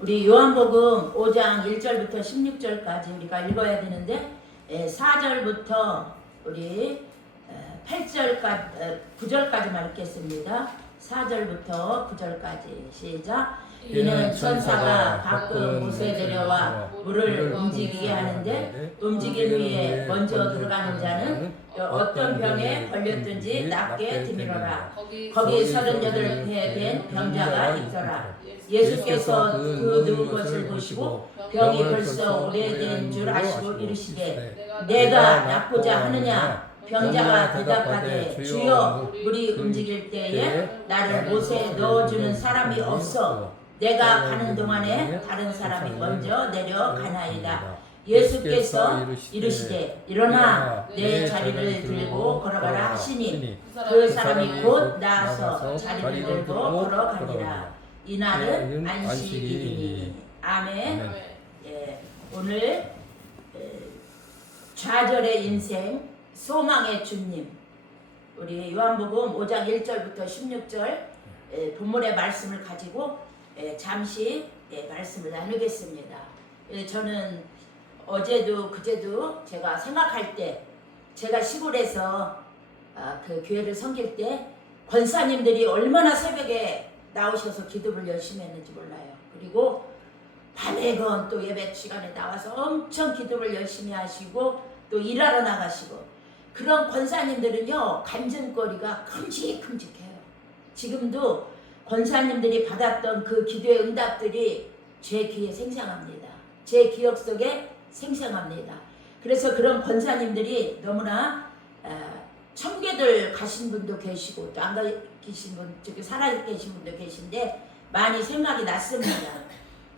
우리 요한복음 5장 1절부터 16절까지 우리가 읽어야 되는데 4절부터 우리 8절까지 9절까지만 읽겠습니다. 4절부터 9절까지 시작. 이는 천사가 가끔 못에 내려와 물을 움직이게 하는데 움직인 후에 먼저 들어가는 자는 어떤 병에 걸렸든지 낫게 드미러라. 거기 38해 된 병자가 있더라. 예수께서 그 누운 것을 보시고 병이 벌써 오래된 줄 아시고 이르시되 내가 낫고자 하느냐. 병자가 대답하되 주여 물이 움직일 때에 나를 못에 넣어주는 사람이 없어 내가 가는 동안에 다른 사람이 먼저 내려가나이다. 예수께서 이르시되 일어나 내 자리를 들고 걸어가라 하시니 그 사람이 곧 나아서 자리를 들고 걸어가니라. 이날은 안식일이니. 아멘. 예, 오늘 좌절의 인생 소망의 주님, 우리 요한복음 5장 1절부터 16절 본문의 말씀을 가지고 잠시 말씀을 나누겠습니다. 저는 어제도 그제도 제가 생각할 때 제가 시골에서 그 교회를 섬길 때 권사님들이 얼마나 새벽에 나오셔서 기도를 열심히 했는지 몰라요. 그리고 밤에건 또 예배 시간에 나와서 엄청 기도를 열심히 하시고 또 일하러 나가시고 그런 권사님들은요 간증거리가 큼직큼직해요. 지금도 권사님들이 받았던 그 기도의 응답들이 제 귀에 생생합니다. 제 기억 속에 생생합니다. 그래서 그런 권사님들이 너무나 청계들 가신 분도 계시고 또 안 계신 분, 저기 살아 계신 분도 계신데 많이 생각이 났습니다.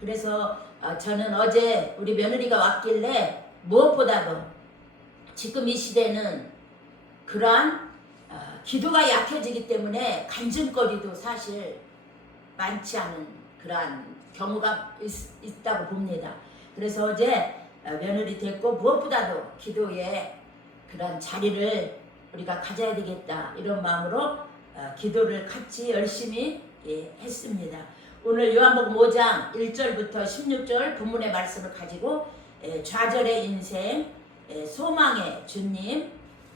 그래서 저는 어제 우리 며느리가 왔길래 무엇보다도 지금 이 시대는 그러한 기도가 약해지기 때문에 간증거리도 사실 많지 않은 그러한 경우가 있다고 봅니다. 그래서 어제 며느리 됐고 무엇보다도 기도에 그런 자리를 우리가 가져야 되겠다 이런 마음으로 기도를 같이 열심히 했습니다. 오늘 요한복음 5장 1절부터 16절 본문의 말씀을 가지고 좌절의 인생 소망의 주님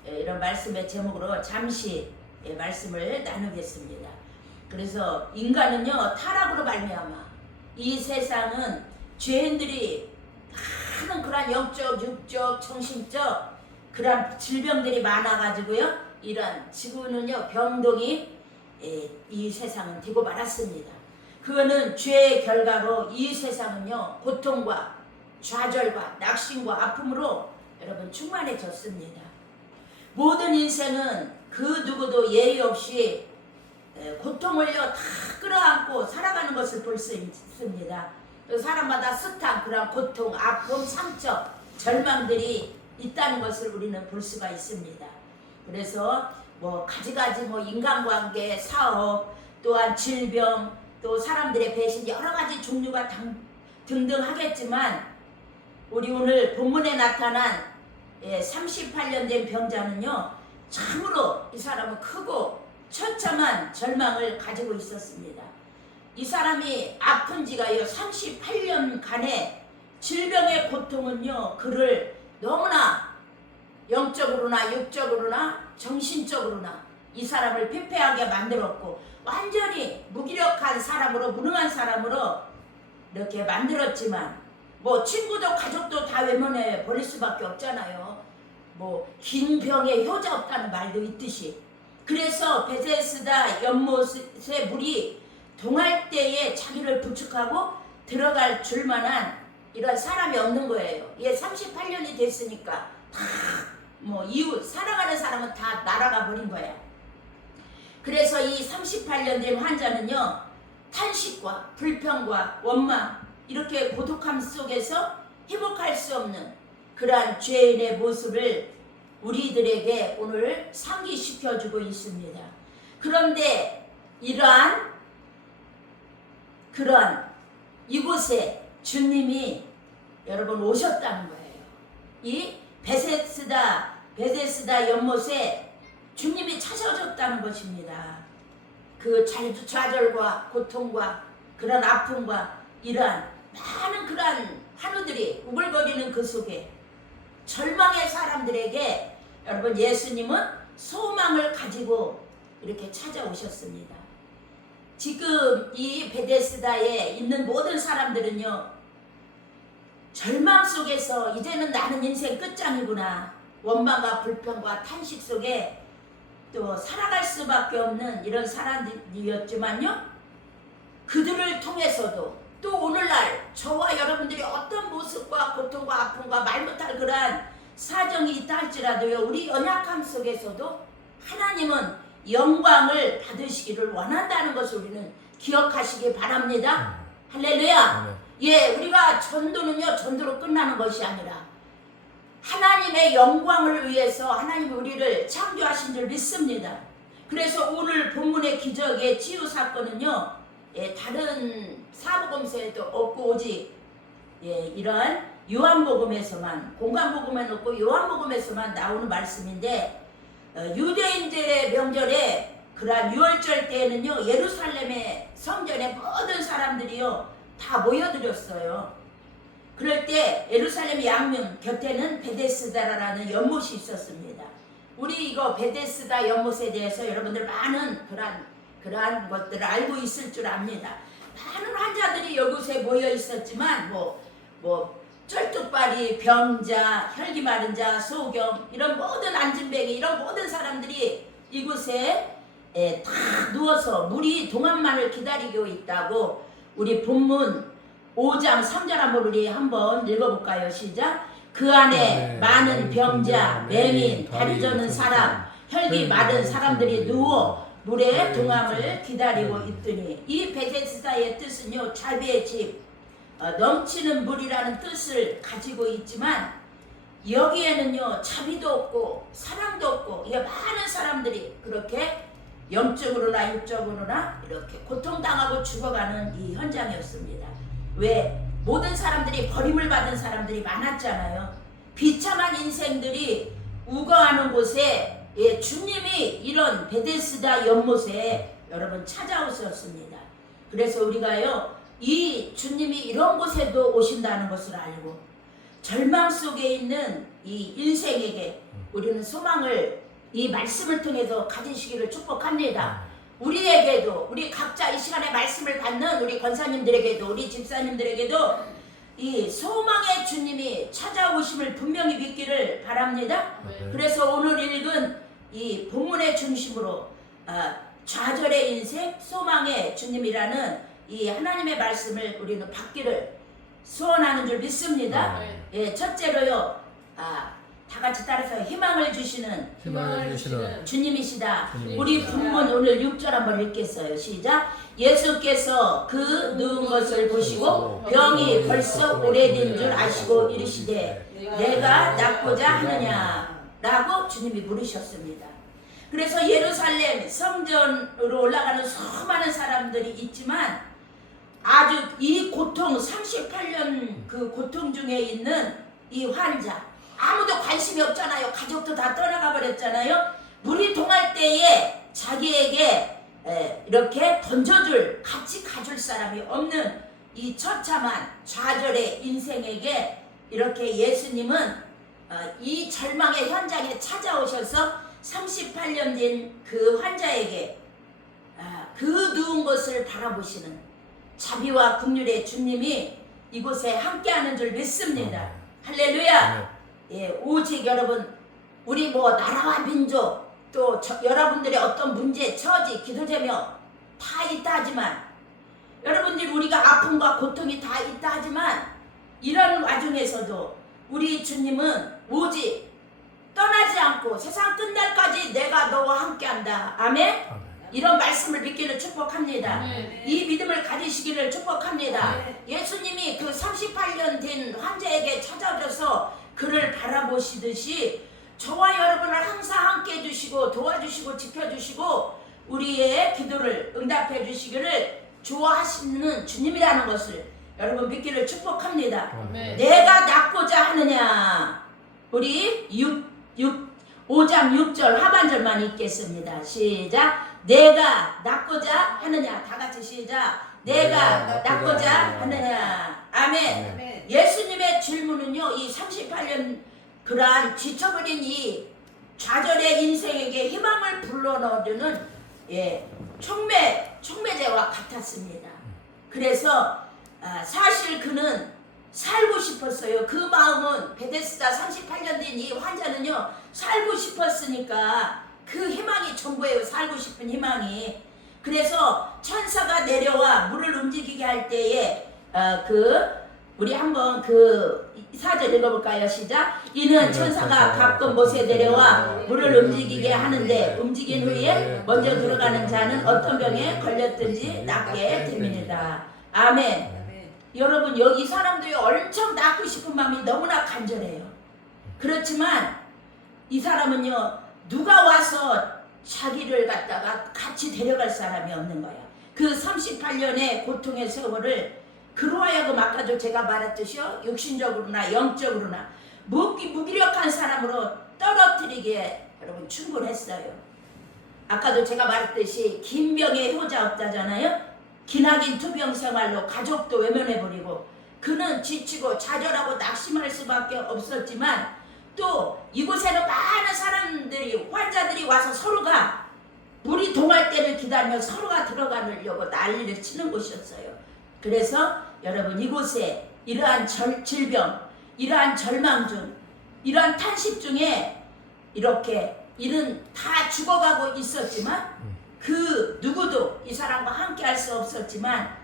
이런 말씀의 제목으로 잠시 말씀을 나누겠습니다. 그래서 인간은요 타락으로 말미암아 이 세상은 죄인들이 많은 그런 영적, 육적, 정신적 그런 질병들이 많아가지고요 이런 지구는요 병동이 이 세상은 되고 말았습니다. 그거는 죄의 결과로 이 세상은요 고통과 좌절과 낙심과 아픔으로 여러분 충만해졌습니다. 모든 인생은 그 누구도 예의 없이 고통을요 다 끌어안고 살아가는 것을 볼 수 있습니다. 사람마다 숱한 그런 고통, 아픔, 상처, 절망들이 있다는 것을 우리는 볼 수가 있습니다. 그래서 뭐 가지가지 뭐 인간관계, 사업, 또한 질병, 또 사람들의 배신 여러 가지 종류가 등등 하겠지만 우리 오늘 본문에 나타난 38년 된 병자는요 참으로 이 사람은 크고 처참한 절망을 가지고 있었습니다. 이 사람이 아픈 지가요 38년간의 질병의 고통은요 그를 너무나 영적으로나 육적으로나 정신적으로나 이 사람을 피폐하게 만들었고 완전히 무기력한 사람으로 무능한 사람으로 이렇게 만들었지만 뭐 친구도 가족도 다 외면해 버릴 수밖에 없잖아요. 뭐 긴 병에 효자 없다는 말도 있듯이 그래서 베데스다 연못의 물이 동할 때에 자기를 부축하고 들어갈 줄만한 이런 사람이 없는 거예요. 이게 38년이 됐으니까 다 뭐 이웃 사랑하는 사람은 다 날아가 버린 거야. 그래서 이 38년 된 환자는요 탄식과 불평과 원망 이렇게 고독함 속에서 회복할 수 없는 그러한 죄인의 모습을 우리들에게 오늘 상기시켜주고 있습니다. 그런데 이러한 그러한 이곳에 주님이 여러분 오셨다는 거예요. 이 베데스다 연못에 주님이 찾아오셨다는 것입니다. 그 좌절과 고통과 그런 아픔과 이러한 많은 그러한 환우들이 우글거리는 그 속에 절망의 사람들에게 여러분 예수님은 소망을 가지고 이렇게 찾아오셨습니다. 지금 이 베데스다에 있는 모든 사람들은요, 절망 속에서 이제는 나는 인생 끝장이구나, 원망과 불평과 탄식 속에 또 살아갈 수밖에 없는 이런 사람들이었지만요, 그들을 통해서도 또 오늘날 저와 여러분들이 어떤 모습과 고통과 아픔과 말 못할 그러한 사정이 있다 할지라도요, 우리 연약함 속에서도 하나님은 영광을 받으시기를 원한다는 것을 우리는 기억하시기 바랍니다. 할렐루야. 예, 우리가 전도는요, 전도로 끝나는 것이 아니라 하나님의 영광을 위해서 하나님이 우리를 창조하신 줄 믿습니다. 그래서 오늘 본문의 기적의 치유 사건은요, 예, 다른 사복음서에도 없고 오직 이러한 요한복음에서만, 공관복음에는 없고 요한복음에서만 나오는 말씀인데, 유대인들의 명절에 그러한 유월절 때에는요, 예루살렘의 성전에 모든 사람들이요 다 모여들었어요. 그럴 때 예루살렘 양면 곁에는 베데스다라는 연못이 있었습니다. 우리 이거 베데스다 연못에 대해서 여러분들 많은 그러한 것들을 알고 있을 줄 압니다. 많은 환자들이 이곳에 모여 있었지만 쩔뚝발이, 병자, 혈기 마른 자, 소경, 이런 모든 안진뱅이, 이런 모든 사람들이 이곳에 다 누워서 물이 동안만을 기다리고 있다고 우리 본문 5장 3절 한번 읽어볼까요? 시작. 그 안에 많은 병자, 맹인, 다리 저는 사람, 혈기 마른 사람들이 누워 물의 동함을 기다리고 있더니, 이 베데스다의 뜻은요, 자비의 집, 넘치는 물이라는 뜻을 가지고 있지만, 여기에는요 자비도 없고 사랑도 없고, 이게 많은 사람들이 그렇게 영적으로나 육적으로나 이렇게 고통당하고 죽어가는 이 현장이었습니다. 왜? 모든 사람들이 버림을 받은 사람들이 많았잖아요. 비참한 인생들이 우거하는 곳에 주님이 이런 베데스다 연못에 여러분 찾아오셨습니다. 그래서 우리가요, 이 주님이 이런 곳에도 오신다는 것을 알고 절망 속에 있는 이 인생에게 우리는 소망을 이 말씀을 통해서 가지시기를 축복합니다. 우리에게도, 우리 각자 이 시간에 말씀을 받는 우리 권사님들에게도, 우리 집사님들에게도 이 소망의 주님이 찾아오심을 분명히 믿기를 바랍니다. 그래서 오늘 읽은 이 본문의 중심으로 좌절의 인생, 소망의 주님이라는 이 하나님의 말씀을 우리는 받기를 소원하는 줄 믿습니다. 예, 첫째로요, 다 같이 따라서 희망을 주시는 주님이시다. 우리 본문 오늘 6절 한번 읽겠어요. 시작. 예수께서 그 누운 것을 보시고 병이 벌써 오래된 줄 아시고 이르시되 내가 낫고자 하느냐 라고 주님이 물으셨습니다. 그래서 예루살렘 성전으로 올라가는 수많은 사람들이 있지만, 아주 이 고통, 38년 그 고통 중에 있는 이 환자, 아무도 관심이 없잖아요. 가족도 다 떠나가 버렸잖아요. 물이 동할 때에 자기에게 이렇게 던져줄, 같이 가줄 사람이 없는 이 처참한 좌절의 인생에게 이렇게 예수님은 이 절망의 현장에 찾아오셔서 38년 된 그 환자에게 그 누운 것을 바라보시는 자비와 긍휼의 주님이 이곳에 함께하는 줄 믿습니다. 할렐루야. 예, 오직 여러분, 우리 나라와 민족, 또 여러분들의 어떤 문제, 처지, 기도제며 다 있다 하지만, 여러분들 우리가 아픔과 고통이 다 있다 하지만, 이런 와중에서도 우리 주님은 오직 떠나지 않고 세상 끝날까지 내가 너와 함께한다. 아멘? 이런 말씀을 믿기를 축복합니다. 이 믿음을 가지시기를 축복합니다. 예수님이 그 38년 된 환자에게 찾아오셔서 그를 바라보시듯이 저와 여러분을 항상 함께 해주시고 도와주시고 지켜주시고 우리의 기도를 응답해 주시기를 좋아하시는 주님이라는 것을 여러분 믿기를 축복합니다. 내가 낫고자 하느냐. 우리 5장 6절 하반절만 읽겠습니다. 시작. 내가 낫고자 하느냐. 다 같이 시작. 내가 낫고자 하느냐. 아멘. 아멘. 예수님의 질문은요, 이 38년 그러한 지쳐버린 이 좌절의 인생에게 희망을 불러넣어주는 촉매제와 같았습니다. 그래서 사실 그는 살고 싶었어요. 그 마음은 베데스다 38년 된 이 환자는요, 살고 싶었으니까 그 희망이 전부예요. 살고 싶은 희망이. 그래서 천사가 내려와 물을 움직이게 할 때에 우리 한번 그 4절 읽어볼까요? 시작. 이는 천사가 가끔 못에 내려와 물을 움직이게 하는데 움직인 후에 먼저 들어가는 자는 어떤 병에 걸렸든지 낫게 됩니다. 아멘. 아멘. 여러분, 여기 사람들이 엄청 낫고 싶은 마음이 너무나 간절해요. 그렇지만 이 사람은요, 누가 와서 자기를 갖다가 같이 데려갈 사람이 없는 거야. 그 38년의 고통의 세월을 그로 하여금 아까도 제가 말했듯이요, 육신적으로나 영적으로나 무기력한 사람으로 떨어뜨리기에 여러분 충분했어요. 아까도 제가 말했듯이 긴 병에 효자 없다잖아요. 기나긴 투병 생활로 가족도 외면해버리고 그는 지치고 좌절하고 낙심할 수밖에 없었지만, 또 이곳에는 많은 사람들이, 환자들이 와서 서로가 물이 동할 때를 기다리며 서로가 들어가려고 난리를 치는 곳이었어요. 그래서 여러분, 이곳에 이러한 질병, 이러한 절망 중, 이러한 탄식 중에 이렇게 이는 다 죽어가고 있었지만 그 누구도 이 사람과 함께 할 수 없었지만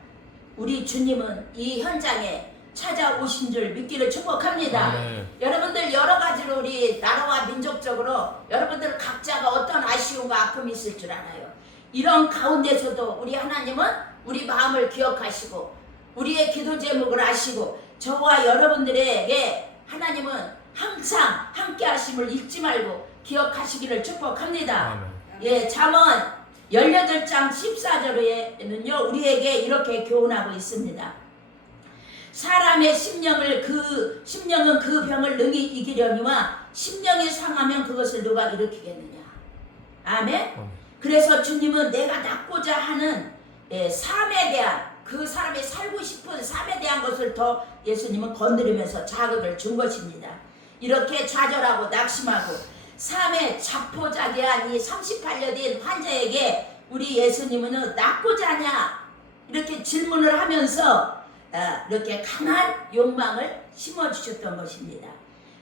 우리 주님은 이 현장에 찾아오신 줄 믿기를 축복합니다. 여러분들 여러 가지로 우리 나라와 민족적으로 여러분들 각자가 어떤 아쉬움과 아픔이 있을 줄 알아요. 이런 가운데서도 우리 하나님은 우리 마음을 기억하시고 우리의 기도 제목을 아시고 저와 여러분들에게 하나님은 항상 함께 하심을 잊지 말고 기억하시기를 축복합니다. 잠언 18장 14절에는요 우리에게 이렇게 교훈하고 있습니다. 사람의 심령은 그 병을 능히 이기려니와 심령이 상하면 그것을 누가 일으키겠느냐. 아멘. 그래서 주님은 내가 낫고자 하는 삶에 대한, 그 사람이 살고 싶은 삶에 대한 것을 더 예수님은 건드리면서 자극을 준 것입니다. 이렇게 좌절하고 낙심하고 삶의 자포자기한 이 38년 된 환자에게 우리 예수님은 낫고자 하냐 이렇게 질문을 하면서 이렇게 강한 욕망을 심어주셨던 것입니다.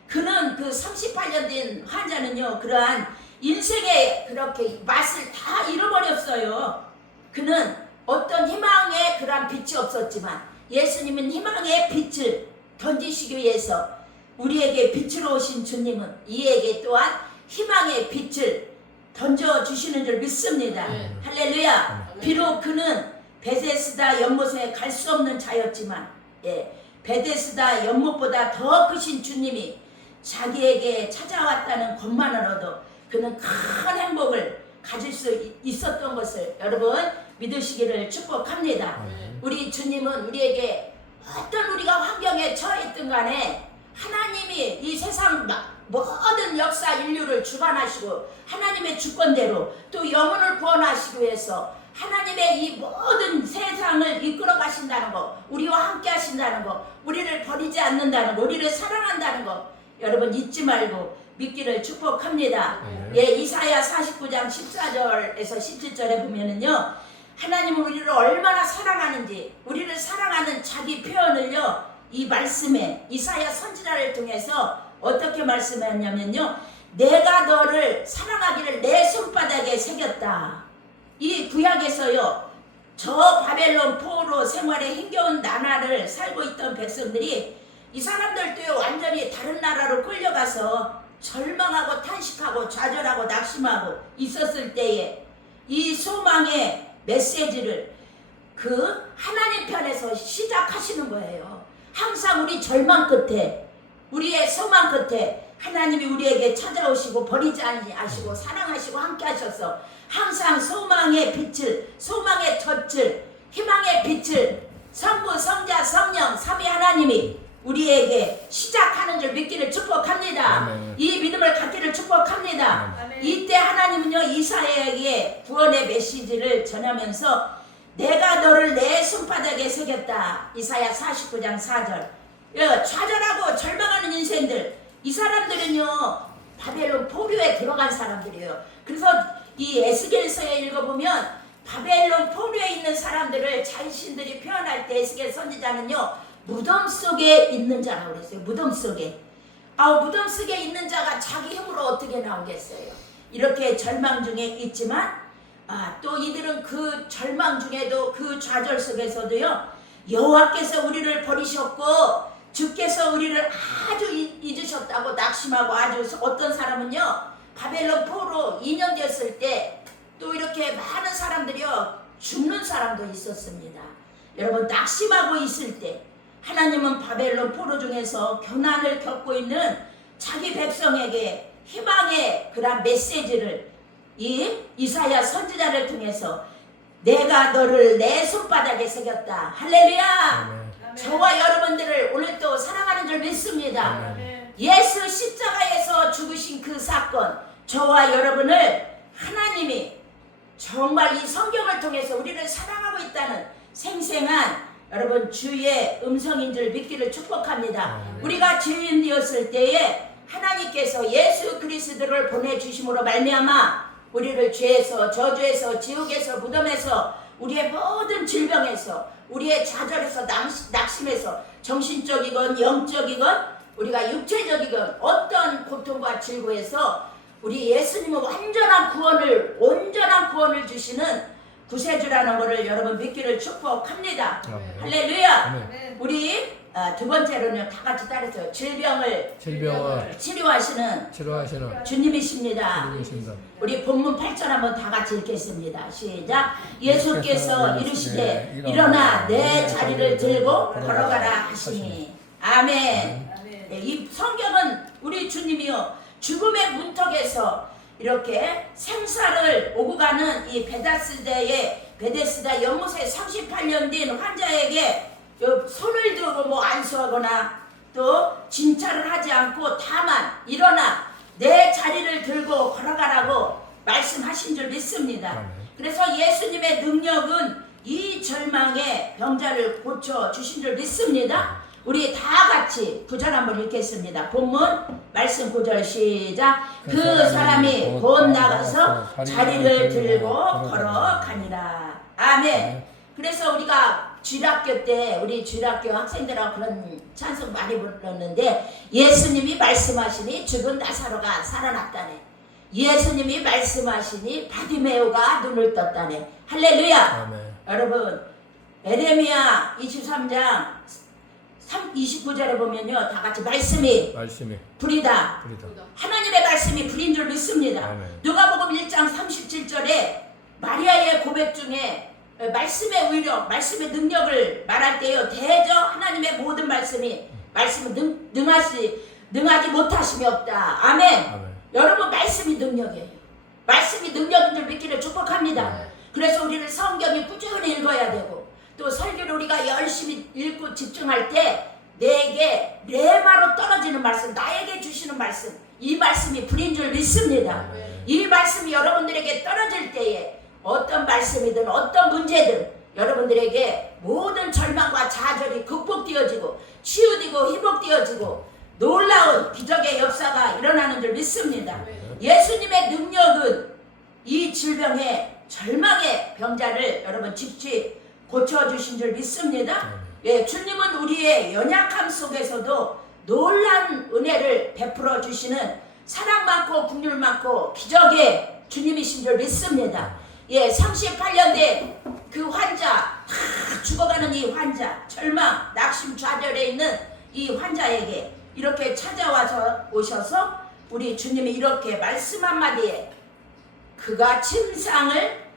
그는 그 38년 된 환자는요 그러한 인생의 그렇게 맛을 다 잃어버렸어요. 그는 어떤 희망의 그러한 빛이 없었지만 예수님은 희망의 빛을 던지시기 위해서 우리에게 빛으로 오신 주님은 이에게 또한 희망의 빛을 던져주시는 줄 믿습니다. 할렐루야. 비록 그는 베데스다 연못에 갈 수 없는 자였지만 베데스다 연못보다 더 크신 주님이 자기에게 찾아왔다는 것만으로도 그는 큰 행복을 가질 수 있었던 것을 여러분 믿으시기를 축복합니다. 우리 주님은 우리에게 어떤 우리가 환경에 처했든 간에 하나님이 이 세상 모든 역사 인류를 주관하시고 하나님의 주권대로 또 영혼을 구원하시기 위해서 하나님의 이 모든 세상을 이끌어 가신다는 거, 우리와 함께 하신다는 거, 우리를 버리지 않는다는 거, 우리를 사랑한다는 거 여러분 잊지 말고 믿기를 축복합니다. 이사야 49장 14절에서 17절에 보면은요 하나님은 우리를 얼마나 사랑하는지 우리를 사랑하는 자기 표현을요 이 말씀에 이사야 선지자를 통해서 어떻게 말씀했냐면요 내가 너를 사랑하기를 내 손바닥에 새겼다. 이 구약에서요 저 바벨론 포로 생활에 힘겨운 나라를 살고 있던 백성들이 이 사람들도요 완전히 다른 나라로 끌려가서 절망하고 탄식하고 좌절하고 낙심하고 있었을 때에 이 소망의 메시지를 그 하나님 편에서 시작하시는 거예요. 항상 우리 절망 끝에 우리의 소망 끝에 하나님이 우리에게 찾아오시고 버리지 아니하시고 사랑하시고 함께 하셔서 항상 소망의 빛을, 소망의 덫을, 희망의 빛을 성부, 성자, 성령, 삼위 하나님이 우리에게 시작하는 줄 믿기를 축복합니다. 이 믿음을 갖기를 축복합니다. 이때 하나님은요 이사야에게 구원의 메시지를 전하면서 내가 너를 내 손바닥에 새겼다. 이사야 49장 4절. 좌절하고 절망하는 인생들, 이 사람들은요 바벨론 포로에 들어간 사람들이에요. 그래서 이 에스겔서에 읽어보면 바벨론 포로에 있는 사람들을 자신들이 표현할 때 에스겔 선지자는요 무덤 속에 있는 자라고 그랬어요. 무덤 속에. 무덤 속에 있는 자가 자기 힘으로 어떻게 나오겠어요. 이렇게 절망 중에 있지만 또 이들은 그 절망 중에도 그 좌절 속에서도요 여호와께서 우리를 버리셨고 주께서 우리를 아주 잊으셨다고 낙심하고, 아주 어떤 사람은요 바벨론 포로 2년 됐을 때 또 이렇게 많은 사람들이요 죽는 사람도 있었습니다. 여러분, 낙심하고 있을 때 하나님은 바벨론 포로 중에서 고난을 겪고 있는 자기 백성에게 희망의 그런 메시지를 이 이사야 선지자를 통해서 내가 너를 내 손바닥에 새겼다. 할렐루야. 저와 여러분들을 오늘 또 사랑하는 줄 믿습니다. 예수 십자가에서 죽으신 그 사건, 저와 여러분을 하나님이 정말 이 성경을 통해서 우리를 사랑하고 있다는 생생한 여러분 주의 음성인 줄 믿기를 축복합니다. 우리가 죄인 되었을 때에 하나님께서 예수 그리스도를 보내주심으로 말미암아 우리를 죄에서, 저주에서, 지옥에서, 무덤에서, 우리의 모든 질병에서, 우리의 좌절에서, 낙심에서, 정신적이건 영적이건 우리가 육체적이건 어떤 고통과 질고에서 우리 예수님은 온전한 구원을 주시는 구세주라는 것을 여러분 믿기를 축복합니다. 할렐루야. 우리 두 번째로는 다 같이 따라서 질병을 치료하시는 주님이십니다. 우리 본문 8절 한번 다 같이 읽겠습니다. 시작. 예수께서 이르시되 일어나 내 자리를 들고 걸어가라 하시니. 아멘. 이 성경은 우리 주님이요 죽음의 문턱에서 이렇게 생사를 오고 가는 이 베데스다 연못에 38년 된 환자에게 손을 들고 안수하거나 또 진찰을 하지 않고 다만 일어나 내 자리를 들고 걸어가라고 말씀하신 줄 믿습니다. 그래서 예수님의 능력은 이 절망의 병자를 고쳐주신 줄 믿습니다. 우리 다 같이 9절 한번 읽겠습니다. 본문 말씀 9절 시작. 그 사람이 곧 나가서 자리를 들고 걸어가니라. 아멘. 그래서 우리가 주일학교 때 우리 주일학교 학생들하고 그런 찬송 많이 불렀는데 예수님이 말씀하시니 죽은 나사로가 살아났다네. 예수님이 말씀하시니 바디메오가 눈을 떴다네. 할렐루야. 아멘. 여러분, 에레미야 23장 29절에 보면요 다 같이 말씀이 불이다. 하나님의 말씀이 불인 줄 믿습니다. 아멘. 누가복음 1장 37절에 마리아의 고백 중에 말씀의 위력, 말씀의 능력을 말할 때요 대저 하나님의 모든 말씀은 능하지 못하심이 없다. 아멘. 여러분, 말씀이 능력이에요. 말씀이 능력인 줄 믿기를 축복합니다. 그래서 우리는 성경을 꾸준히 읽어야 되고 또 설교를 우리가 열심히 읽고 집중할 때 내게 레마로 떨어지는 말씀, 나에게 주시는 말씀, 이 말씀이 불인 줄 믿습니다. 이 말씀이 여러분들에게 떨어질 때에 어떤 말씀이든 어떤 문제든 여러분들에게 모든 절망과 좌절이 극복되어지고 치유되고 회복되어지고 놀라운 기적의 역사가 일어나는 줄 믿습니다. 예수님의 능력은 이 질병의 절망의 병자를 여러분 직접 고쳐주신 줄 믿습니다. 예, 주님은 우리의 연약함 속에서도 놀라운 은혜를 베풀어 주시는 사랑 많고 긍휼 많고 기적의 주님이신 줄 믿습니다. 예, 38년 된 그 환자, 다 죽어가는 이 환자, 절망, 낙심, 좌절에 있는 이 환자에게 이렇게 오셔서 우리 주님이 이렇게 말씀 한마디에 그가 침상을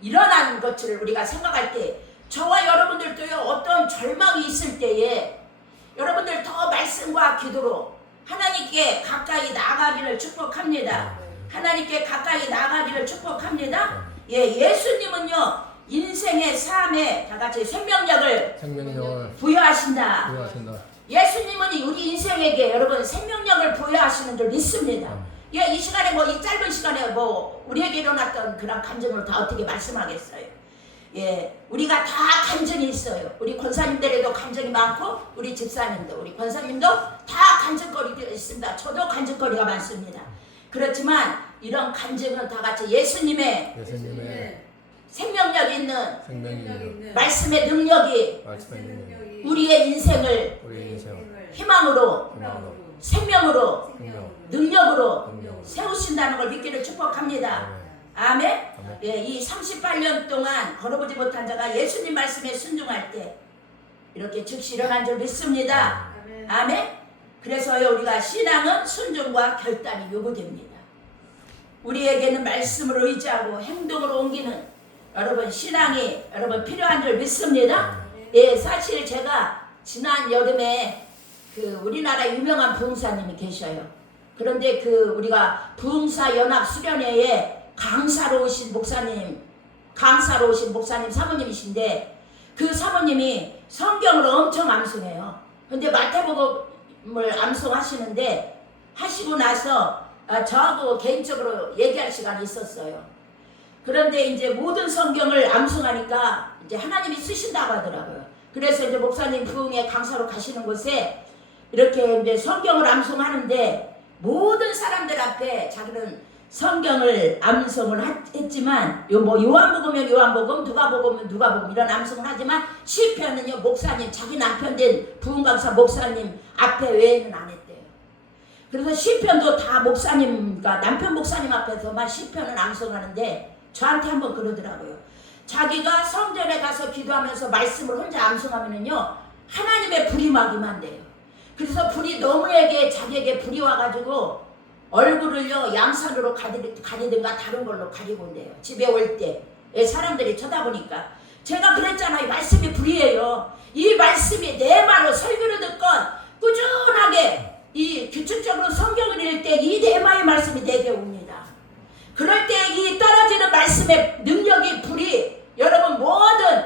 일어난 것을 우리가 생각할 때 저와 여러분들도요 어떤 절망이 있을 때에 여러분들 더 말씀과 기도로 하나님께 가까이 나아가기를 축복합니다. 하나님께 가까이 나아가기를 축복합니다. 예, 예수님은요 인생의 삶에 다같이 생명력을 부여하신다. 예수님은 우리 인생에게 여러분 생명력을 부여하시는 줄 믿습니다. 예, 이 시간에 이 짧은 시간에 우리에게 일어났던 그런 감정을 다 어떻게 말씀하겠어요. 예, 우리가 다 간증이 있어요. 우리 권사님들에도 간증이 많고 우리 집사님도 우리 권사님도 다 간증거리가 있습니다. 저도 간증거리가 많습니다. 그렇지만 이런 간증은 다 같이 예수님의 생명력 있는 말씀의 능력이 우리의 인생을 희망으로 생명으로 능력으로 세우신다는 걸 믿기를 축복합니다. 아멘. 예, 이 38년 동안 걸어보지 못한 자가 예수님 말씀에 순종할 때 이렇게 즉시 일어난 줄 믿습니다. 아멘. 그래서요, 우리가 신앙은 순종과 결단이 요구됩니다. 우리에게는 말씀을 의지하고 행동으로 옮기는 여러분 신앙이 여러분 필요한 줄 믿습니다. 예, 사실 제가 지난 여름에 그 우리나라 유명한 부흥사님이 계셔요. 그런데 그 우리가 부흥사 연합 수련회에 강사로 오신 목사님 사모님이신데 그 사모님이 성경을 엄청 암송해요. 근데 마태복음을 암송하시는데 하시고 나서 저하고 개인적으로 얘기할 시간이 있었어요. 그런데 이제 모든 성경을 암송하니까 이제 하나님이 쓰신다고 하더라고요. 그래서 이제 목사님 부흥회 강사로 가시는 곳에 이렇게 이제 성경을 암송하는데 모든 사람들 앞에 자기는 성경을 암송을 했지만 뭐 요한복음이면 요한복음, 누가복음은 누가복음 이런 암송을 하지만 시편은요 목사님 자기 남편 된 부흥강사 목사님 앞에 외에는 안 했대요. 그래서 시편도 다 목사님, 그러니까 남편 목사님 앞에서만 시편을 암송하는데 저한테 한번 그러더라고요. 자기가 성전에 가서 기도하면서 말씀을 혼자 암송하면은요 하나님의 불이 막 임한대요. 그래서 불이 너무에게 자기에게 불이 와가지고 얼굴을요 양산으로 가리든가 다른 걸로 가리고 온대요. 집에 올 때 사람들이 쳐다보니까. 제가 그랬잖아요. 말씀이 불이에요. 이 말씀이 내 말로 설교를 듣건 꾸준하게 이 규칙적으로 성경을 읽을 때 이 대마의 말씀이 내게 옵니다. 그럴 때 이 떨어지는 말씀의 능력이 불이 여러분 모든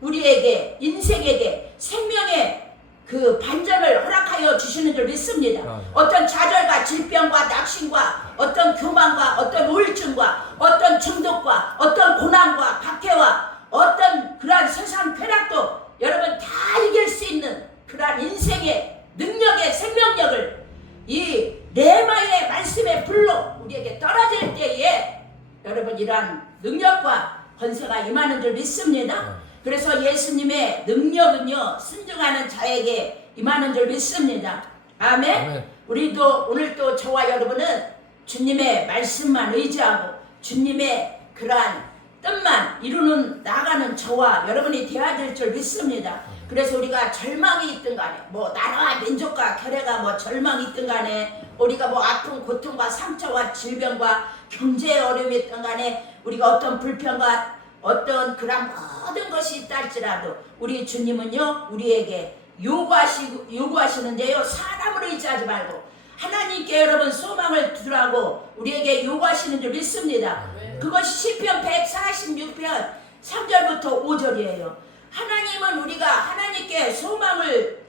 우리에게 인생에게 생명의 그 반전을 허락하여 주시는 줄 믿습니다. 어떤 좌절과 질병과 낙심과 어떤 교만과 어떤 우울증과 어떤 중독과 어떤 고난과 박해와 어떤 그러한 세상 쾌락도 여러분 다 이길 수 있는 그러한 인생의 능력의 생명력을 이 레마의 말씀의 불로 우리에게 떨어질 때에 여러분 이러한 능력과 권세가 임하는 줄 믿습니다. 그래서 예수님의 능력은요 순종하는 자에게 임하는 줄 믿습니다. 아멘. 아멘. 우리도 오늘도 저와 여러분은 주님의 말씀만 의지하고 주님의 그러한 뜻만 이루는 나가는 저와 여러분이 되어야 될 줄 믿습니다. 그래서 우리가 절망이 있든 간에 뭐 나라와 민족과 결례가 뭐 절망이 있든 간에 우리가 뭐 아픔 고통과 상처와 질병과 경제의 어려움이 있든 간에 우리가 어떤 불평과 어떤 그런 모든 것이 있다 할지라도 우리 주님은요 우리에게 요구하시는데요 사람을 의지하지 말고 하나님께 여러분 소망을 두라고 우리에게 요구하시는 줄 믿습니다. 그것이 시편 146편 3절부터 5절이에요. 하나님은 우리가 하나님께 소망을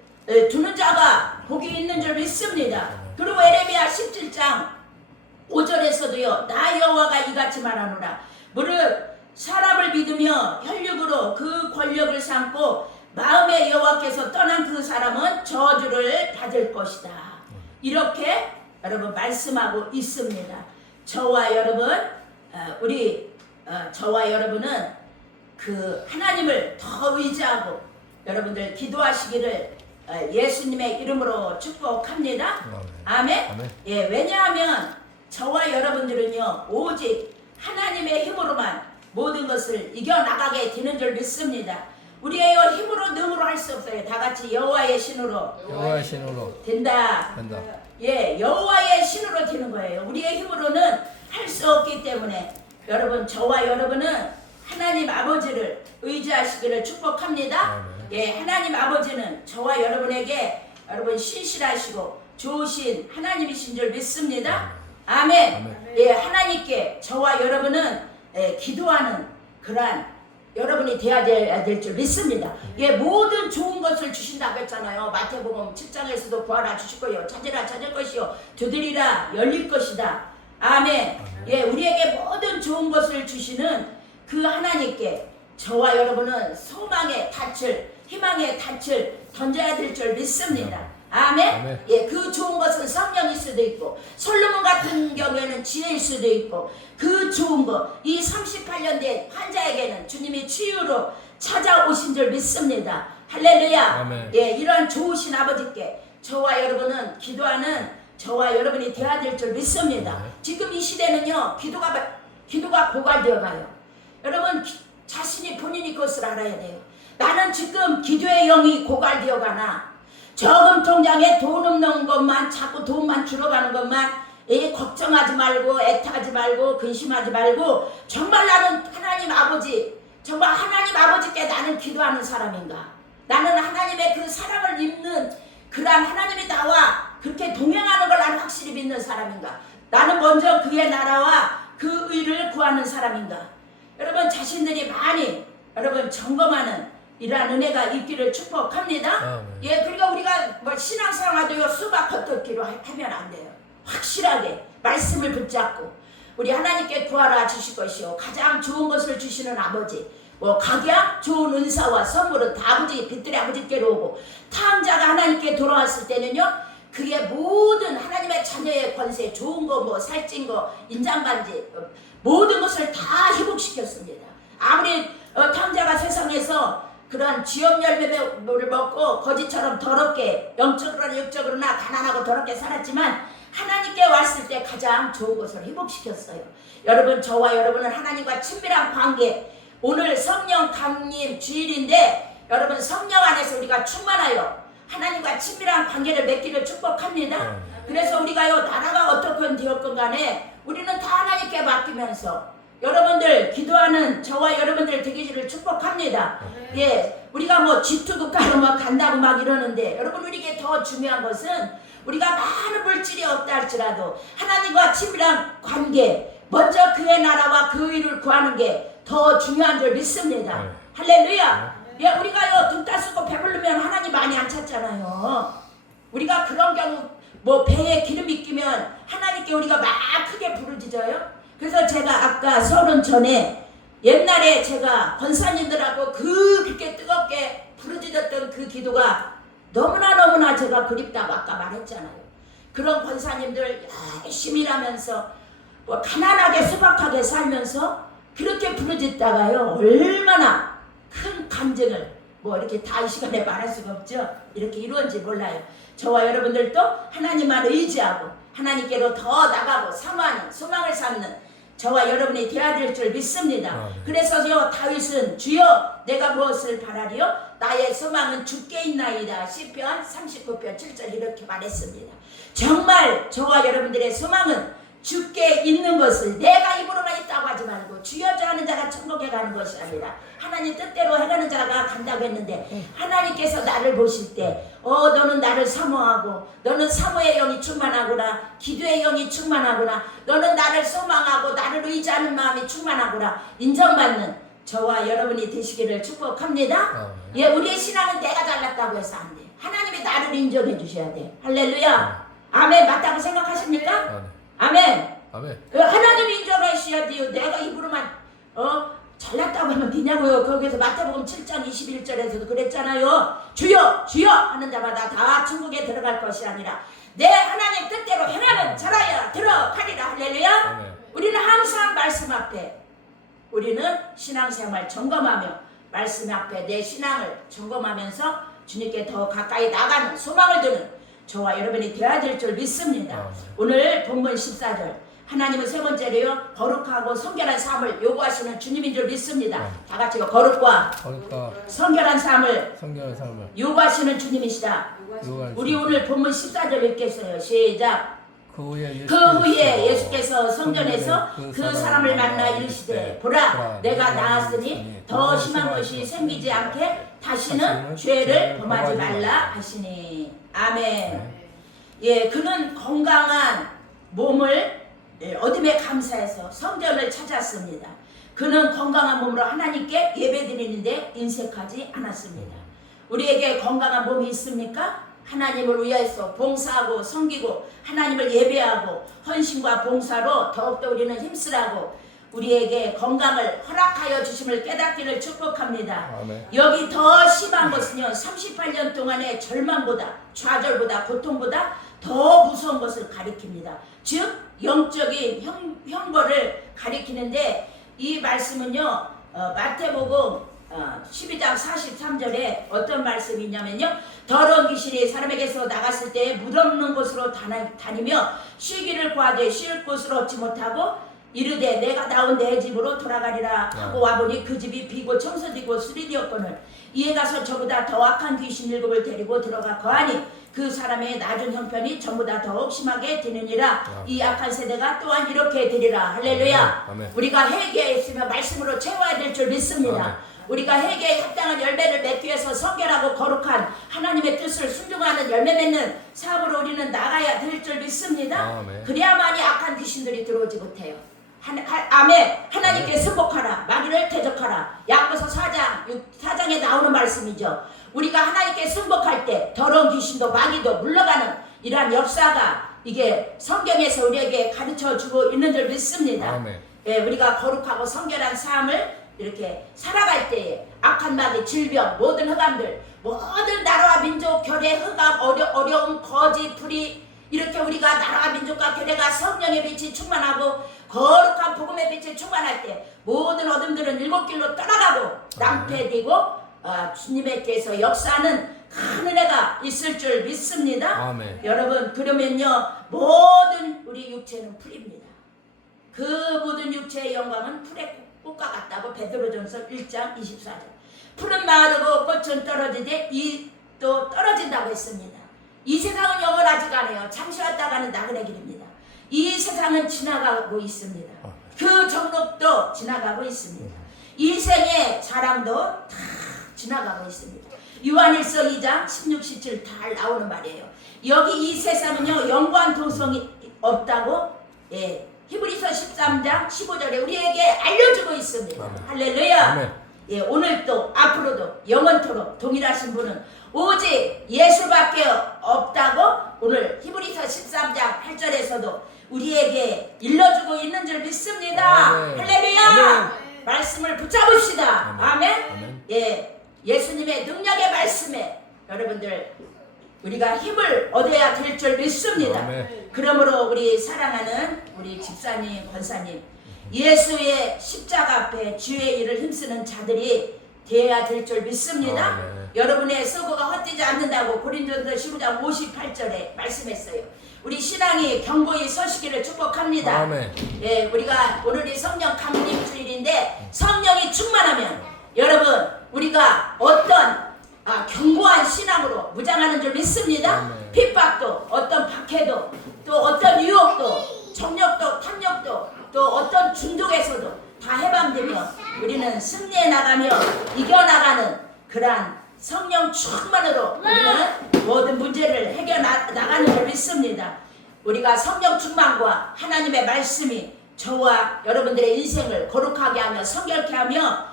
두는 자가 복이 있는 줄 믿습니다. 그리고 에레미야 17장 5절에서도요 나 여호와가 이같이 말하노라 무릇 사람을 믿으며 혈육으로 그 권력을 삼고 마음의 여호와께서 떠난 그 사람은 저주를 받을 것이다. 이렇게 여러분 말씀하고 있습니다. 저와 여러분 저와 여러분은 그 하나님을 더 의지하고 여러분들 기도하시기를 예수님의 이름으로 축복합니다. 아멘. 예, 왜냐하면 저와 여러분들은요 오직 하나님의 힘으로만 모든 것을 이겨나가게 되는 줄 믿습니다. 우리의 힘으로 능으로 할 수 없어요. 다 같이 여호와의 신으로 된다. 예, 여호와의 신으로 되는 거예요. 우리의 힘으로는 할 수 없기 때문에 여러분 저와 여러분은 하나님 아버지를 의지하시기를 축복합니다. 예, 하나님 아버지는 저와 여러분에게 여러분 신실하시고 좋으신 하나님이신 줄 믿습니다. 아멘. 예, 하나님께 저와 여러분은 기도하는 그러한 여러분이 되어야 될 줄 믿습니다. 예, 모든 좋은 것을 주신다고 했잖아요. 마태복음 7장에서도 구하라 주실 거요 찾으라 찾을 것이요 두드리라 열릴 것이다. 아멘. 예, 우리에게 모든 좋은 것을 주시는 그 하나님께 저와 여러분은 소망의 닻을, 희망의 닻을 던져야 될 줄 믿습니다. 아멘. 아멘. 예, 그 좋은 것은 성령일 수도 있고 솔로몬 같은 경우에는 지혜일 수도 있고 그 좋은 거, 이 38년 된 환자에게는 주님이 치유로 찾아오신 줄 믿습니다. 할렐루야. 아멘. 예, 이러한 좋으신 아버지께 저와 여러분은 기도하는 저와 여러분이 되어야 될 줄 믿습니다. 네. 지금 이 시대는요, 기도가 고갈되어 가요. 여러분 자신이 본인이 그것을 알아야 돼요. 나는 지금 기도의 영이 고갈되어 가나, 저금 통장에 돈 없는 것만, 자꾸 돈만 줄어가는 것만 걱정하지 말고 애타하지 말고 근심하지 말고, 정말 나는 하나님 아버지, 정말 하나님 아버지께 나는 기도하는 사람인가, 나는 하나님의 그 사랑을 입는 그러한 하나님이 나와 그렇게 동행하는 걸 나는 확실히 믿는 사람인가, 나는 먼저 그의 나라와 그 의를 구하는 사람인가. 여러분 자신들이 많이 여러분 점검하는 이러한 은혜가 있기를 축복합니다. 예, 그러니까 우리가 뭐 신앙생활도 수박 겉핥기로 하면 안 돼요. 확실하게 말씀을 붙잡고 우리 하나님께 구하라 주실 것이요, 가장 좋은 것을 주시는 아버지, 뭐 각양 좋은 은사와 선물은 다 아버지, 빛들의 아버지께로 오고, 탕자가 하나님께 돌아왔을 때는요, 그의 모든 하나님의 자녀의 권세, 좋은 거, 뭐 살찐 거, 인장반지, 모든 것을 다 회복시켰습니다. 아무리 탕자가 세상에서 그러한 지역 열매를 먹고 거지처럼 더럽게, 영적으로나 육적으로나 가난하고 더럽게 살았지만 하나님께 왔을 때 가장 좋은 것을 회복시켰어요. 여러분, 저와 여러분은 하나님과 친밀한 관계, 오늘 성령 강림 주일인데 여러분 성령 안에서 우리가 충만하여 하나님과 친밀한 관계를 맺기를 축복합니다. 그래서 우리가요, 나라가 어떻건 되었건 간에 우리는 다 하나님께 맡기면서 여러분들 기도하는 저와 여러분들 되기를 축복합니다. 예, 우리가 뭐 G2국가로 막 간다고 막 이러는데, 여러분 우리에게 더 중요한 것은 우리가 많은 물질이 없다 할지라도 하나님과 친밀한 관계, 먼저 그의 나라와 그 의를 구하는 게 더 중요한 줄 믿습니다. 할렐루야. 예, 우리가요 돈 따 쓰고 배부르면 하나님 많이 안 찾잖아요. 우리가 그런 경우 뭐 배에 기름이 끼면 하나님께 우리가 막 크게 부르짖어요. 그래서 제가 아까 서론 전에 옛날에 제가 권사님들하고 그렇게 뜨겁게 부르짖었던 그 기도가 너무나 제가 그립다고 아까 말했잖아요. 그런 권사님들 열심히 일하면서 뭐 가난하게 소박하게 살면서 그렇게 부르짖다가요, 얼마나 큰 감정을 뭐 이렇게 다 이 시간에 말할 수가 없죠. 이렇게 이루어진지 몰라요. 저와 여러분들도 하나님만 의지하고 하나님께로 더 나가고 사모하는, 소망을 삼는 저와 여러분이 되어야 될 줄 믿습니다. 그래서요, 다윗은 주여 내가 무엇을 바라리요? 나의 소망은 주께 있나이다. 시편 39편 7절 이렇게 말했습니다. 정말 저와 여러분들의 소망은 주께 있는 것을 내가 입으로만 있다고 하지 말고, 주여 저 하는 자가 천국에 가는 것이 아니라 하나님 뜻대로 해가는 자가 간다고 했는데, 하나님께서 나를 보실 때 너는 나를 사모하고, 너는 사모의 영이 충만하구나, 기도의 영이 충만하구나, 너는 나를 소망하고 나를 의지하는 마음이 충만하구나 인정받는 저와 여러분이 되시기를 축복합니다. 예, 우리의 신앙은 내가 잘났다고 해서 안 돼. 하나님이 나를 인정해 주셔야 돼. 할렐루야. 아멘. 맞다고 생각하십니까? 아멘. 아멘. 하나님이 인정하셔야 돼요. 내가 입으로만 잘났다고 하면 되냐고요. 거기에서 마태복음 7장 21절에서도 그랬잖아요. 주여 주여 하는 자마다 다 천국에 들어갈 것이 아니라 내 하나님 뜻대로 행하는 자라야 들어가리라. 할렐루야. 아멘. 우리는 항상 말씀 앞에, 우리는 신앙생활 점검하며 말씀 앞에 내 신앙을 점검하면서 주님께 더 가까이 나가는 소망을 두는 저와 여러분이 되어야 될 줄 믿습니다. 오늘 본문 14절, 하나님은 세 번째로요, 거룩하고 성결한 삶을 요구하시는 주님인 줄 믿습니다. 다 같이 거룩과 성결한 삶을 요구하시는 주님이시다. 우리 오늘 본문 14절 읽겠어요. 시작. 그 후에 예수께서 성전에서 그 사람을 만나 이르시되, 보라 내가 나았으니 더 심한 것이 생기지 않게 다시는 죄를 범하지 말라 하시니. 아멘. 예, 그는 건강한 몸을 얻음에 감사해서 성전을 찾았습니다. 그는 건강한 몸으로 하나님께 예배드리는데 인색하지 않았습니다. 우리에게 건강한 몸이 있습니까? 하나님을 위해서 봉사하고 섬기고 하나님을 예배하고 헌신과 봉사로 더욱더 우리는 힘쓰라고 우리에게 건강을 허락하여 주심을 깨닫기를 축복합니다. 아멘. 여기 더 심한 것은요, 38년 동안의 절망보다, 좌절보다, 고통보다 더 무서운 것을 가리킵니다. 즉 영적인 형벌을 가리키는데, 이 말씀은요 마태복음 12장 43절에 어떤 말씀이 있냐면요, 더러운 귀신이 사람에게서 나갔을 때 묻없는 곳으로 다니며 쉬기를 구하되 쉴 곳을 얻지 못하고 이르되 내가 나온 내 집으로 돌아가리라 하고 와보니 그 집이 비고 청소지고 수리되었거늘 이에 가서 저보다 더 악한 귀신 7을 데리고 들어가 거하니 그 사람의 낮은 형편이 전보다 더욱 심하게 되느니라. 이 악한 세대가 또한 이렇게 되리라. 할렐루야. 아멘. 우리가 회개했으면 말씀으로 채워야 될 줄 믿습니다. 아멘. 우리가 회개에 합당한 열매를 맺기 위해서 성결하고 거룩한 하나님의 뜻을 순종하는 열매 맺는 사업으로 우리는 나가야 될 줄 믿습니다. 아멘. 그래야만이 악한 귀신들이 들어오지 못해요. 아멘. 하나님께 승복하라. 마귀를 대적하라. 야고보서 4장에 나오는 말씀이죠. 우리가 하나님께 승복할 때 더러운 귀신도 마귀도 물러가는 이러한 역사가 이게 성경에서 우리에게 가르쳐 주고 있는 줄 믿습니다. 아멘. 예, 우리가 거룩하고 성결한 삶을 이렇게 살아갈 때에 악한 마귀, 질병, 모든 흑암들, 모든 나라와 민족, 결의 흑암, 어려움, 거짓, 불의, 이렇게 우리가 나라와 민족과 교회가 성령의 빛이 충만하고 거룩한 복음의 빛이 충만할 때 모든 어둠들은 일곱 길로 떠나가고 낭패되고 주님께서 역사하는 큰 은혜가 있을 줄 믿습니다. 아멘. 여러분, 그러면요 모든 우리 육체는 풀입니다. 그 모든 육체의 영광은 풀의 꽃과 같다고 베드로전서 1장 24절. 풀은 마르고 꽃은 떨어지되 또 떨어진다고 했습니다. 이 세상은 영원하지가 않아요. 잠시 왔다 가는 나그네 길입니다. 이 세상은 지나가고 있습니다. 그 정록도 지나가고 있습니다. 이 생의 자랑도 다 지나가고 있습니다. 요한일서 2장 16, 17 다 나오는 말이에요. 여기 이 세상은요 영광 도성이 없다고 히브리서 13장 15절에 우리에게 알려주고 있습니다. 아멘. 할렐루야. 아멘. 오늘도 앞으로도 영원토록 동일하신 분은 오직 예수밖에 없다고 오늘 히브리서 13장 8절에서도 우리에게 일러주고 있는 줄 믿습니다. 아멘. 할렐루야. 아멘. 말씀을 붙잡읍시다. 아멘. 아멘. 예수님의 능력의 말씀에 여러분들 우리가 힘을 얻어야 될 줄 믿습니다. 아멘. 그러므로 우리 사랑하는 우리 집사님, 권사님, 예수의 십자가 앞에 주의 일을 힘쓰는 자들이 되어야 될 줄 믿습니다. 아멘. 여러분의 서고가 헛되지 않는다고 고린도서 15장 58절에 말씀했어요. 우리 신앙이 견고히 서시기를 축복합니다. 아멘. 우리가 오늘이 성령 강림 주일인데 성령이 충만하면 여러분 우리가 어떤 견고한 신앙으로 무장하는 줄 믿습니다. 아멘. 핍박도 어떤 박해도 또 어떤 유혹도 정력도 탐욕도 또 어떤 중독에서도 다 해방되며 우리는 승리해 나가며 이겨나가는 그러한 성령 충만으로 우리는 모든 문제를 해결나가는 줄 믿습니다. 우리가 성령 충만과 하나님의 말씀이 저와 여러분들의 인생을 거룩하게 하며 성결케 하며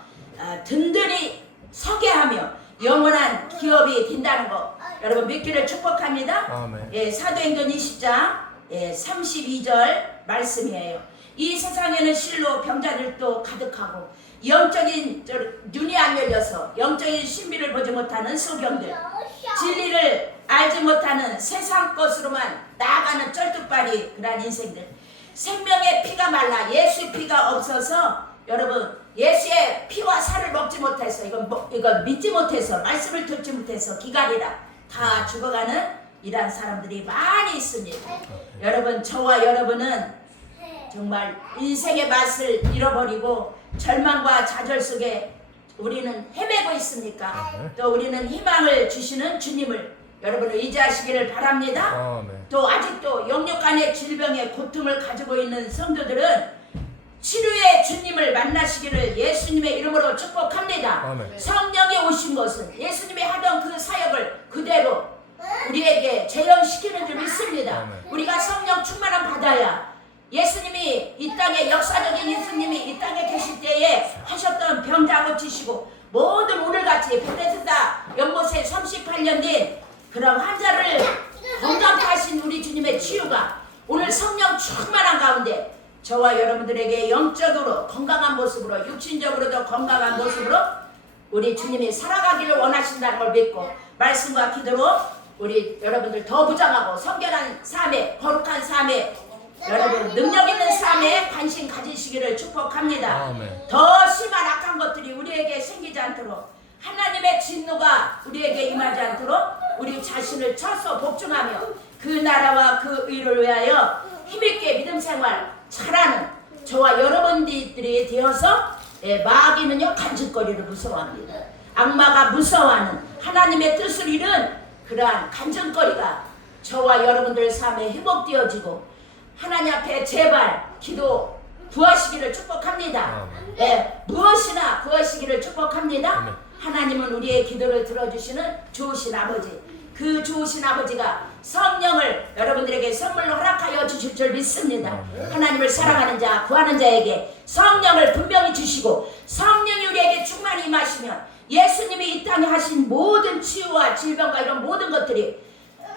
든든히 서게 하며 영원한 기업이 된다는 거 여러분 믿기를 축복합니다. 아멘. 사도행전 20장 32절 말씀이에요. 이 세상에는 실로 병자들도 가득하고 영적인 눈이 안 열려서 영적인 신비를 보지 못하는 소경들, 진리를 알지 못하는 세상 것으로만 나아가는 쩔뚝발이 그런 인생들, 생명의 피가 말라 예수의 피가 없어서 여러분 예수의 피와 살을 먹지 못해서 이건 믿지 못해서 말씀을 듣지 못해서 기갈이라 다 죽어가는 이런 사람들이 많이 있습니다. 여러분 저와 여러분은 정말 인생의 맛을 잃어버리고 절망과 좌절 속에 우리는 헤매고 있습니까? 또 우리는 희망을 주시는 주님을 여러분 의지하시기를 바랍니다. 아멘. 또 아직도 영육간의 질병의 고통을 가지고 있는 성도들은 치료의 주님을 만나시기를 예수님의 이름으로 축복합니다. 아멘. 성령이 오신 것은 예수님이 하던 그 사역을 그대로 우리에게 재현시키는 줄 믿습니다. 아멘. 우리가 성령 충만함 받아야 예수님이 이 땅에 역사적인 예수님이 이 땅에 계실 때에 하셨던 병자 고치시고 모든 오늘같이 베데스다 연못에 38년 된 그런 환자를 건강케 하신 우리 주님의 치유가 오늘 성령 충만한 가운데 저와 여러분들에게 영적으로 건강한 모습으로 육신적으로도 건강한 모습으로 우리 주님이 살아가기를 원하신다는 걸 믿고 말씀과 기도로 우리 여러분들 더 부장하고 성결한 삶에 거룩한 삶에 여러분 능력 있는 삶에 관심 가지시기를 축복합니다. 아멘. 더 심한 악한 것들이 우리에게 생기지 않도록 하나님의 진노가 우리에게 임하지 않도록 우리 자신을 철서 복종하며 그 나라와 그 의를 위하여 힘있게 믿음 생활 잘하는 저와 여러분들이 되어서 마귀는요 간증거리를 무서워합니다. 악마가 무서워하는 하나님의 뜻을 이룬 그러한 간증거리가 저와 여러분들 삶에 회복되어지고 하나님 앞에 제발 기도 구하시기를 축복합니다. 무엇이나 구하시기를 축복합니다. 아멘. 하나님은 우리의 기도를 들어주시는 좋으신 아버지, 그 좋으신 아버지가 성령을 여러분들에게 선물로 허락하여 주실 줄 믿습니다. 하나님을 사랑하는 자, 구하는 자에게 성령을 분명히 주시고 성령이 우리에게 충만히 임하시면 예수님이 이 땅에 하신 모든 치유와 질병과 이런 모든 것들이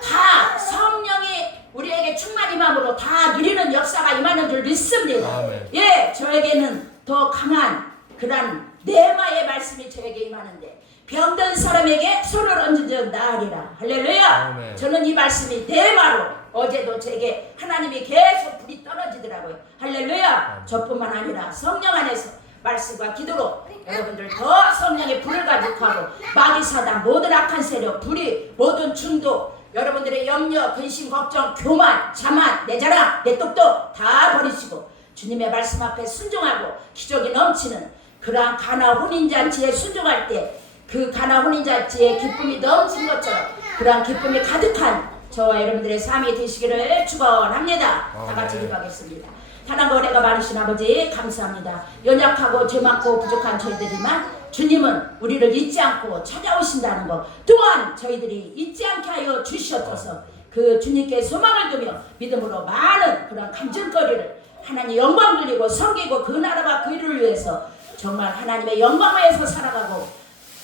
다 성령이 우리에게 충만히 임함으로 다 누리는 역사가 임하는 줄 믿습니다. 아멘. 예, 저에게는 더 강한 그런 네마의 말씀이 저에게 임하는데 병든 사람에게 손을 얹은 적 나으리라. 할렐루야. 아멘. 저는 이 말씀이 네마로 어제도 제게 하나님이 계속 불이 떨어지더라고요. 할렐루야. 저뿐만 아니라 성령 안에서 말씀과 기도로 여러분들 더 성령의 불을 가득하고 마귀 사단 모든 악한 세력 불이 모든 중독 여러분들의 염려 근심 걱정 교만 자만 내 자랑 내 똑똑 다 버리시고 주님의 말씀 앞에 순종하고 기적이 넘치는 그러한 가나 혼인잔치에 순종할 때 그 가나 혼인잔치에 기쁨이 넘친 것처럼 그러한 기쁨이 가득한 저와 여러분들의 삶이 되시기를 축원합니다. 다 같이 기도하겠습니다. 사랑과 은혜가 많으신 아버지 감사합니다. 연약하고 죄 많고 부족한 저희들이지만 주님은 우리를 잊지 않고 찾아오신다는 것 또한 저희들이 잊지 않게 하여 주시옵소서. 그 주님께 소망을 두며 믿음으로 많은 그런 간증거리를 하나님 영광 돌리고 섬기고 그 나라와 그 일을 위해서 정말 하나님의 영광에서 살아가고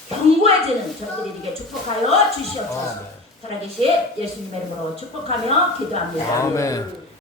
견고해지는 저희들에게 축복하여 주시옵소서. 살아계신 예수님의 이름으로 축복하며 기도합니다. 아멘.